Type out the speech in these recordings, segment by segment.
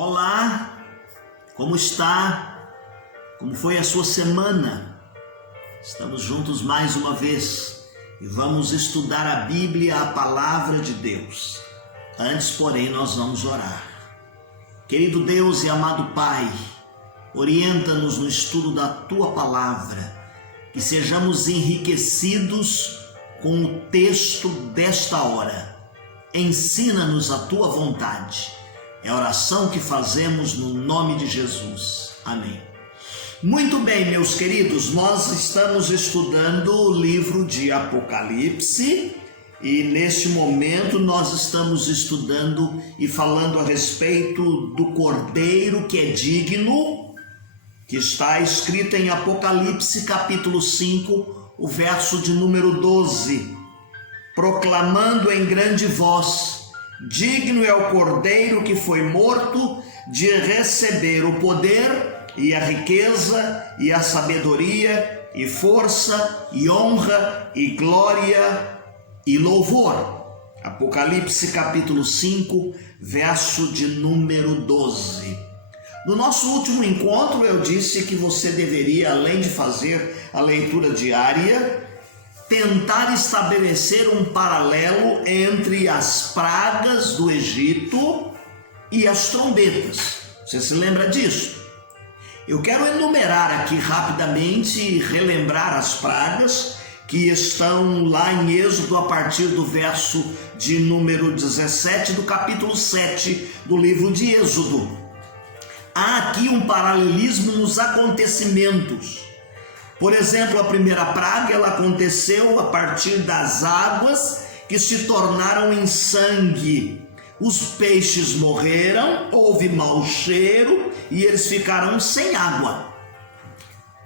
Olá, como está? Como foi a sua semana? Estamos juntos mais uma vez e vamos estudar a Bíblia, a Palavra de Deus. Antes, porém, nós vamos orar. Querido Deus e amado Pai, orienta-nos no estudo da Tua Palavra, que sejamos enriquecidos com o texto desta hora. Ensina-nos a Tua vontade. É a oração que fazemos no nome de Jesus. Amém. Muito bem, meus queridos, nós estamos estudando o livro de Apocalipse e neste momento nós estamos estudando e falando a respeito do Cordeiro que é digno, que está escrito em Apocalipse capítulo 5, o verso de número 12, proclamando em grande voz: digno é o Cordeiro que foi morto de receber o poder e a riqueza e a sabedoria e força e honra e glória e louvor. Apocalipse capítulo 5, verso de número 12. No nosso último encontro eu disse que você deveria, além de fazer a leitura diária, tentar estabelecer um paralelo entre as pragas do Egito e as trombetas. Você se lembra disso? Eu quero enumerar aqui rapidamente e relembrar as pragas que estão lá em Êxodo a partir do verso de número 17 do capítulo 7 do livro de Êxodo. Há aqui um paralelismo nos acontecimentos. Por exemplo, a primeira praga ela aconteceu a partir das águas que se tornaram em sangue. Os peixes morreram, houve mau cheiro e eles ficaram sem água.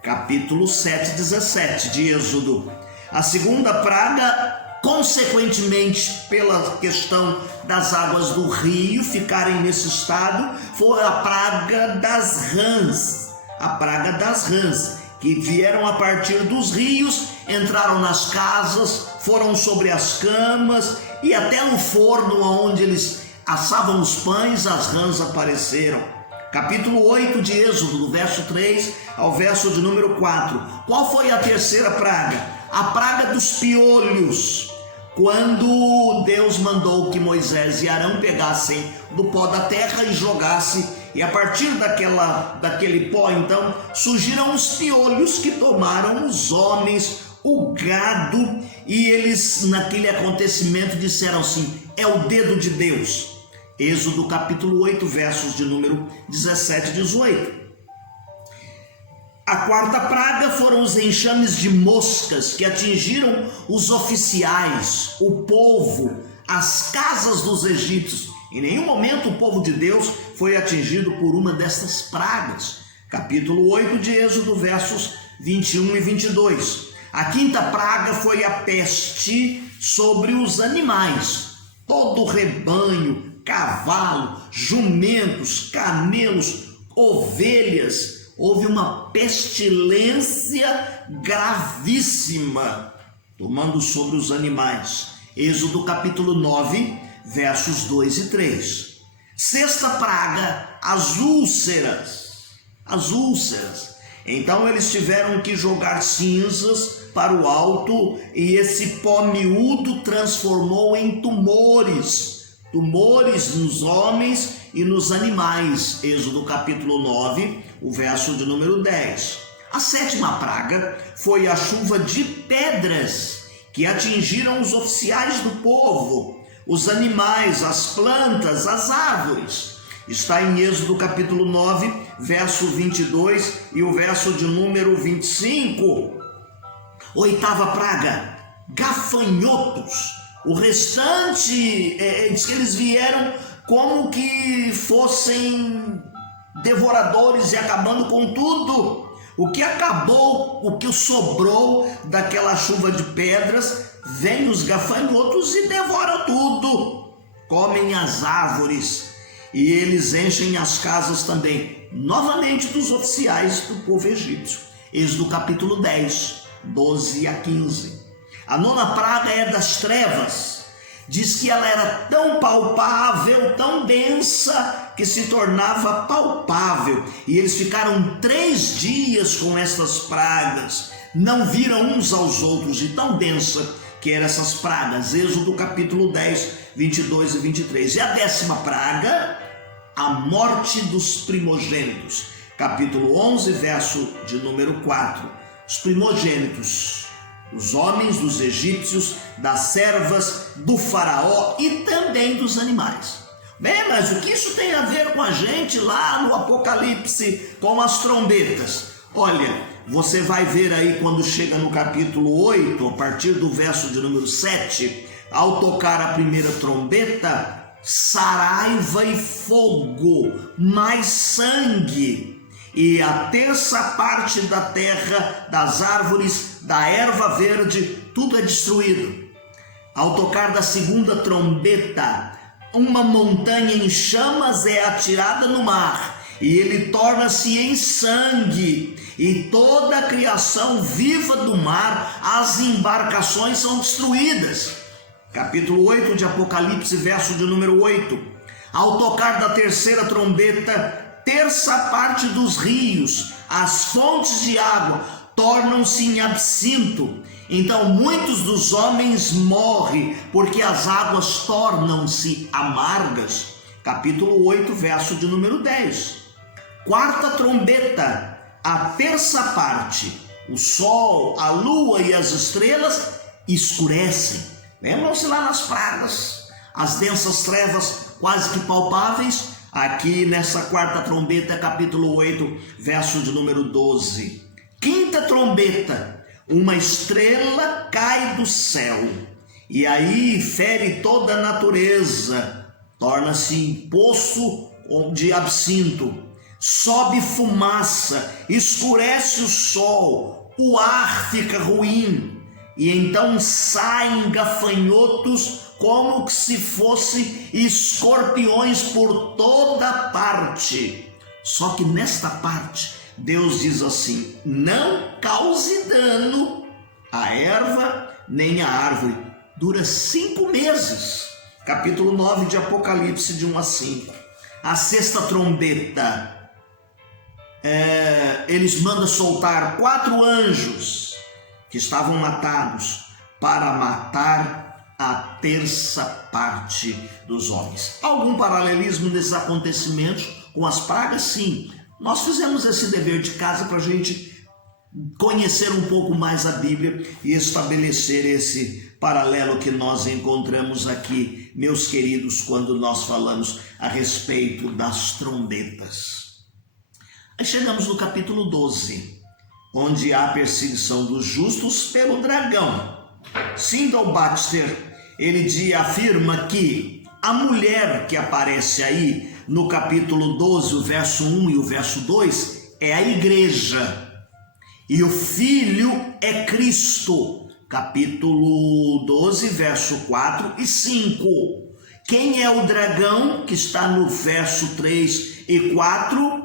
Capítulo 7, 17 de Êxodo. A segunda praga, consequentemente pela questão das águas do rio ficarem nesse estado, foi a praga das rãs. A praga das rãs, que vieram a partir dos rios, entraram nas casas, foram sobre as camas e até no forno onde eles assavam os pães, as rãs apareceram. Capítulo 8 de Êxodo, do verso 3 ao verso de número 4. Qual foi a terceira praga? A praga dos piolhos. Quando Deus mandou que Moisés e Arão pegassem do pó da terra e jogassem, e a partir daquele pó, então, surgiram os piolhos que tomaram os homens, o gado, e eles, naquele acontecimento, disseram assim: é o dedo de Deus. Êxodo capítulo 8, versos de número 17 e 18. A quarta praga foram os enxames de moscas que atingiram os oficiais, o povo, as casas dos egípcios. Em nenhum momento o povo de Deus foi atingido por uma dessas pragas. Capítulo 8 de Êxodo, versos 21 e 22. A quinta praga foi a peste sobre os animais. Todo o rebanho, cavalo, jumentos, camelos, ovelhas. Houve uma pestilência gravíssima tomando sobre os animais. Êxodo capítulo 9, versos 2 e 3. Sexta praga, as úlceras. As úlceras. Então eles tiveram que jogar cinzas para o alto e esse pó miúdo transformou em tumores. Tumores nos homens e nos animais. Êxodo capítulo 9, o verso de número 10. A sétima praga foi a chuva de pedras que atingiram os oficiais do povo, os animais, as plantas, as árvores. Está em Êxodo capítulo 9, verso 22 e o verso de número 25. Oitava praga, gafanhotos. O restante, diz que eles vieram como que fossem devoradores e acabando com tudo. O que acabou, o que sobrou daquela chuva de pedras, vem os gafanhotos e devoram tudo. Comem as árvores e eles enchem as casas também, novamente dos oficiais do povo egípcio. Êxodo capítulo 10, 12 a 15. A nona praga é das trevas. Diz que ela era tão palpável, tão densa, que se tornava palpável. E eles ficaram 3 dias com estas pragas. Não viram uns aos outros, de tão densa que eram essas pragas. Êxodo capítulo 10, 22 e 23. E a 10ª praga, a morte dos primogênitos. Capítulo 11, verso de número 4. Os primogênitos, os homens, dos egípcios, das servas, do faraó e também dos animais. Bem, mas o que isso tem a ver com a gente lá no Apocalipse, com as trombetas? Olha, você vai ver aí quando chega no capítulo 8, a partir do verso de número 7, ao tocar a primeira trombeta, saraiva e fogo, mais sangue, e a 1/3 parte da terra, das árvores, da erva verde, tudo é destruído. Ao tocar da segunda trombeta, uma montanha em chamas é atirada no mar, e ele torna-se em sangue, e toda a criação viva do mar, as embarcações são destruídas. Capítulo 8 de Apocalipse, verso de número 8. Ao tocar da terceira trombeta, 1/3 parte dos rios, as fontes de água, tornam-se em absinto. Então muitos dos homens morrem, porque as águas tornam-se amargas. Capítulo 8, verso de número 10. Quarta trombeta, a 1/3 parte, o sol, a lua e as estrelas escurecem. Lembram-se lá nas pragas, as densas trevas quase que palpáveis? Aqui nessa quarta trombeta, capítulo 8, verso de número 12. Quinta trombeta, uma estrela cai do céu, e aí fere toda a natureza, torna-se em poço de absinto, sobe fumaça, escurece o sol, o ar fica ruim, e então saem gafanhotos como se fossem escorpiões por toda parte. Só que nesta parte, Deus diz assim: não cause dano à erva nem à árvore. Dura 5 meses. Capítulo 9 de Apocalipse, de 1 a 5. A sexta trombeta, eles mandam soltar 4 anjos que estavam matados para matar a 1/3 parte dos homens. Algum paralelismo desses acontecimentos com as pragas? Sim. Nós fizemos esse dever de casa para a gente conhecer um pouco mais a Bíblia e estabelecer esse paralelo que nós encontramos aqui, meus queridos, quando nós falamos a respeito das trombetas. Aí chegamos no capítulo 12, onde há a perseguição dos justos pelo dragão. Sindel-Baxter, ele afirma que a mulher que aparece aí no capítulo 12, o verso 1 e o verso 2, é a igreja. E o filho é Cristo. Capítulo 12, verso 4 e 5. Quem é o dragão que está no verso 3 e 4?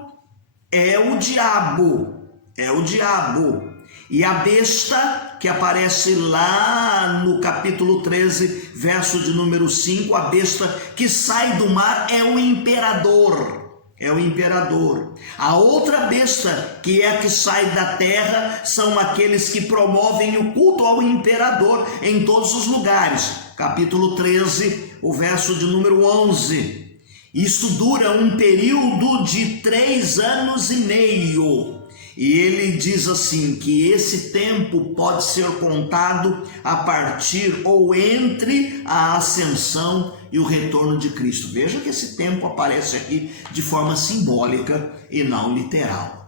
É o diabo. É o diabo. E a besta que aparece lá no capítulo 13, verso de número 5, a besta que sai do mar é o imperador. É o imperador. A outra besta, que é a que sai da terra, são aqueles que promovem o culto ao imperador em todos os lugares. Capítulo 13, o verso de número 11. Isso dura um período de 3 anos e meio. E ele diz assim, que esse tempo pode ser contado a partir ou entre a ascensão e o retorno de Cristo. Veja que esse tempo aparece aqui de forma simbólica e não literal.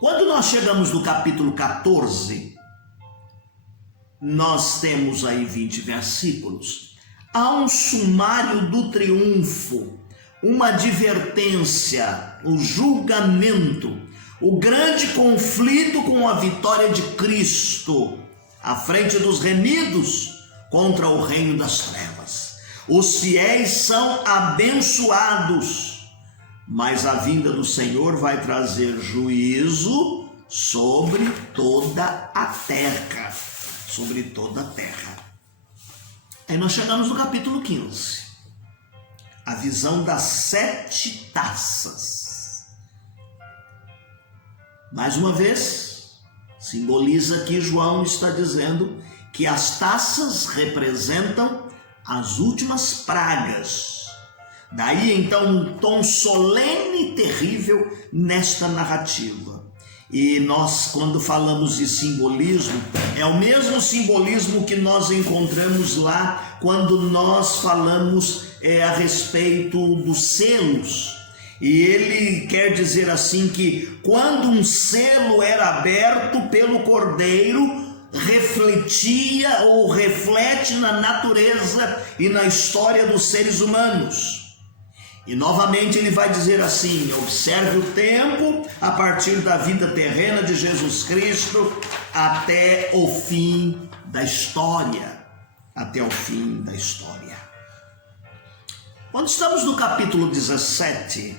Quando nós chegamos no capítulo 14, nós temos aí 20 versículos. Há um sumário do triunfo, uma advertência, o julgamento, o grande conflito com a vitória de Cristo, à frente dos remidos contra o reino das trevas. Os fiéis são abençoados, mas a vinda do Senhor vai trazer juízo sobre toda a terra. Sobre toda a terra. Aí nós chegamos no capítulo 15. a visão das 7 taças. Mais uma vez, simboliza que João está dizendo que as taças representam as últimas pragas. Daí então um tom solene e terrível nesta narrativa. E nós, quando falamos de simbolismo, é o mesmo simbolismo que nós encontramos lá quando nós falamos a respeito dos selos. E ele quer dizer assim que quando um selo era aberto pelo Cordeiro, refletia ou reflete na natureza e na história dos seres humanos. E novamente ele vai dizer assim: observe o tempo a partir da vida terrena de Jesus Cristo até o fim da história. Até o fim da história. Quando estamos no capítulo 17,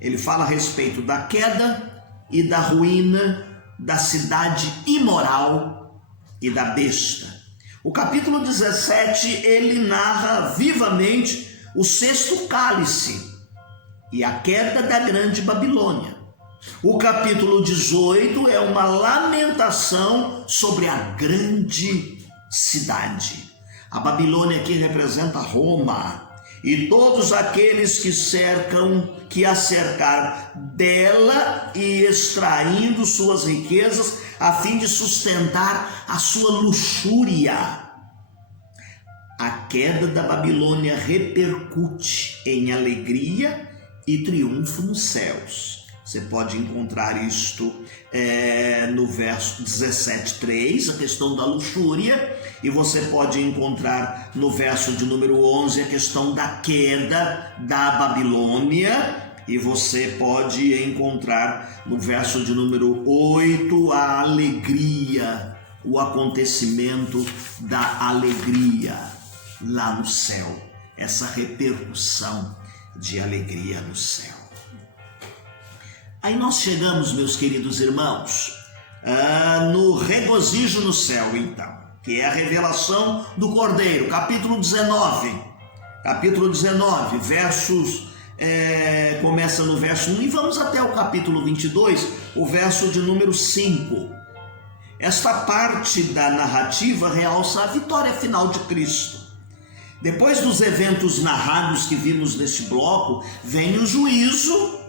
ele fala a respeito da queda e da ruína da cidade imoral e da besta. O capítulo 17, ele narra vivamente o 6º cálice e a queda da grande Babilônia. O capítulo 18 é uma lamentação sobre a grande cidade. A Babilônia aqui representa Roma e todos aqueles que a cercar dela e extraindo suas riquezas a fim de sustentar a sua luxúria. A queda da Babilônia repercute em alegria e triunfo nos céus. Você pode encontrar isto no verso 17:3, a questão da luxúria, e você pode encontrar no verso de número 11 a questão da queda da Babilônia, e você pode encontrar no verso de número 8 a alegria, o acontecimento da alegria lá no céu, essa repercussão de alegria no céu. Aí nós chegamos, meus queridos irmãos, no regozijo no céu, então, que é a revelação do Cordeiro, capítulo 19, versos, começa no verso 1 e vamos até o capítulo 22, o verso de número 5. Esta parte da narrativa realça a vitória final de Cristo. Depois dos eventos narrados que vimos neste bloco, vem o juízo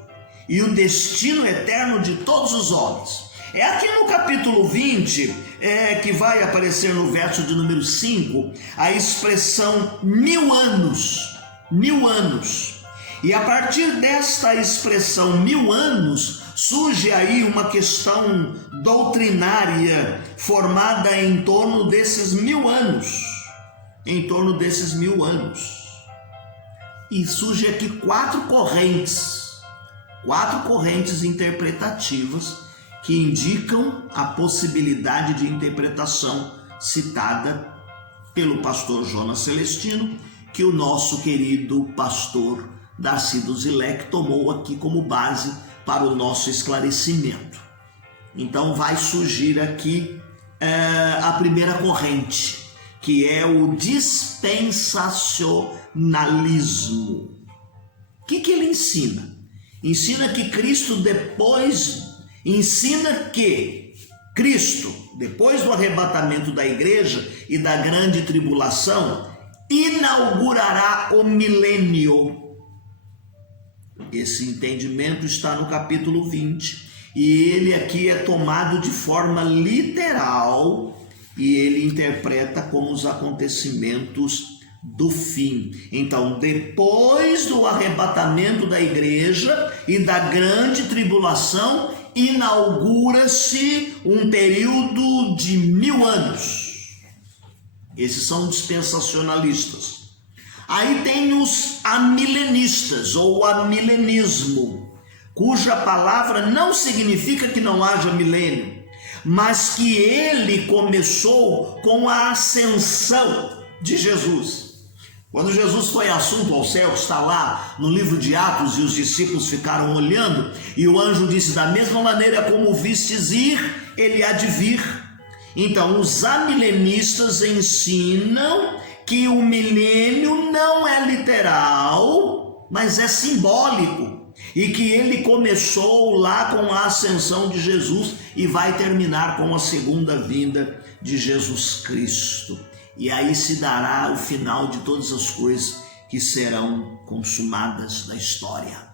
e o destino eterno de todos os homens. É aqui no capítulo 20, que vai aparecer no verso de número 5, a expressão 1000 anos. 1000 anos. E a partir desta expressão 1000 anos, surge aí uma questão doutrinária formada em torno desses 1000 anos. Em torno desses 1000 anos. E surge aqui 4 correntes interpretativas que indicam a possibilidade de interpretação citada pelo pastor Jonas Celestino, que o nosso querido pastor Darcy do Zilek tomou aqui como base para o nosso esclarecimento. Então vai surgir aqui a primeira corrente, que é o dispensacionalismo. O que ele ensina? Ensina que Cristo, depois do arrebatamento da igreja e da grande tribulação, inaugurará o milênio. Esse entendimento está no capítulo 20 e ele aqui é tomado de forma literal e ele interpreta como os acontecimentos do fim. Então, depois do arrebatamento da igreja e da grande tribulação, inaugura-se um período de 1000 anos. Esses são dispensacionalistas. Aí tem os amilenistas, ou amilenismo, cuja palavra não significa que não haja milênio, mas que ele começou com a ascensão de Jesus. Quando Jesus foi assunto ao céu, que está lá no livro de Atos, e os discípulos ficaram olhando, e o anjo disse: da mesma maneira como vistes ir, ele há de vir. Então, os amilenistas ensinam que o milênio não é literal, mas é simbólico, e que ele começou lá com a ascensão de Jesus e vai terminar com a segunda vinda de Jesus Cristo. E aí se dará o final de todas as coisas que serão consumadas na história.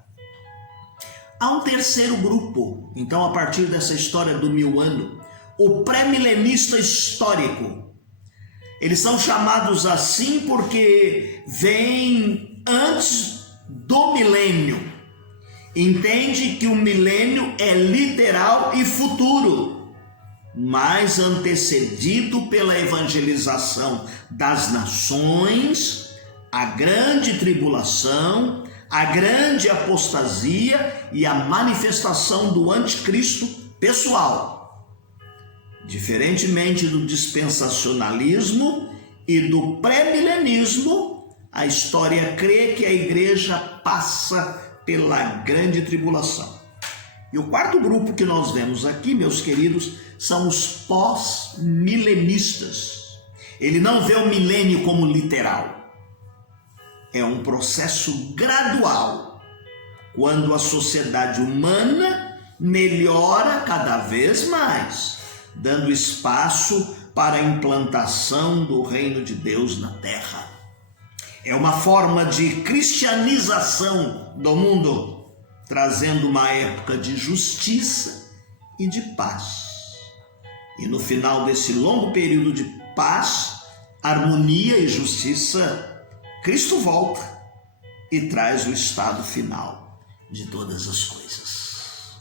Há um terceiro grupo, então, a partir dessa história do 1000 anos, o pré-milenista histórico. Eles são chamados assim porque vêm antes do milênio. Entende que o milênio é literal e futuro, mas antecedido pela evangelização das nações, a grande tribulação, a grande apostasia e a manifestação do anticristo pessoal. Diferentemente do dispensacionalismo e do pré-milenismo, a história crê que a igreja passa pela grande tribulação. E o quarto grupo que nós vemos aqui, meus queridos, são os pós-milenistas. Ele não vê o milênio como literal. É um processo gradual, quando a sociedade humana melhora cada vez mais, dando espaço para a implantação do reino de Deus na terra. É uma forma de cristianização do mundo, trazendo uma época de justiça e de paz. E no final desse longo período de paz, harmonia e justiça, Cristo volta e traz o estado final de todas as coisas.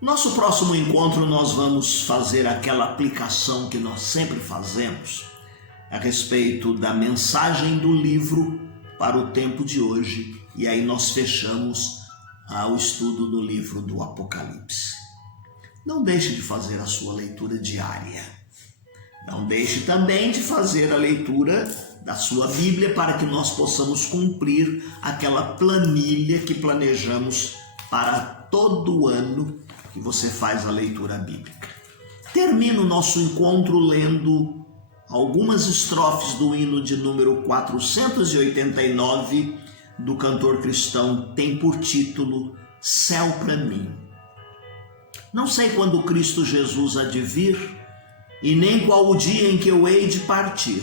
Nosso próximo encontro nós vamos fazer aquela aplicação que nós sempre fazemos a respeito da mensagem do livro para o tempo de hoje, e aí nós fechamos o estudo do livro do Apocalipse. Não deixe de fazer a sua leitura diária. Não deixe também de fazer a leitura da sua Bíblia para que nós possamos cumprir aquela planilha que planejamos para todo ano que você faz a leitura bíblica. Termina o nosso encontro lendo algumas estrofes do hino de número 489 do cantor cristão, tem por título Céu para mim. Não sei quando Cristo Jesus há de vir, e nem qual o dia em que eu hei de partir,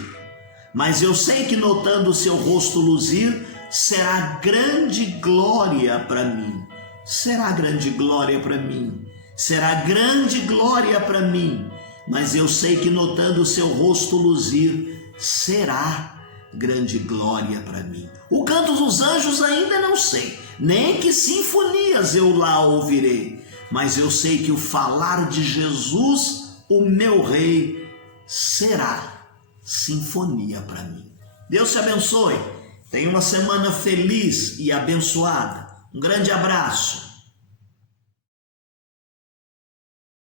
mas eu sei que notando seu rosto luzir, será grande glória para mim. Será grande glória para mim. Será grande glória para mim. Mas eu sei que notando seu rosto luzir, será grande glória para mim. O canto dos anjos ainda não sei, nem que sinfonias eu lá ouvirei, mas eu sei que o falar de Jesus, o meu rei, será sinfonia para mim. Deus te abençoe. Tenha uma semana feliz e abençoada. Um grande abraço.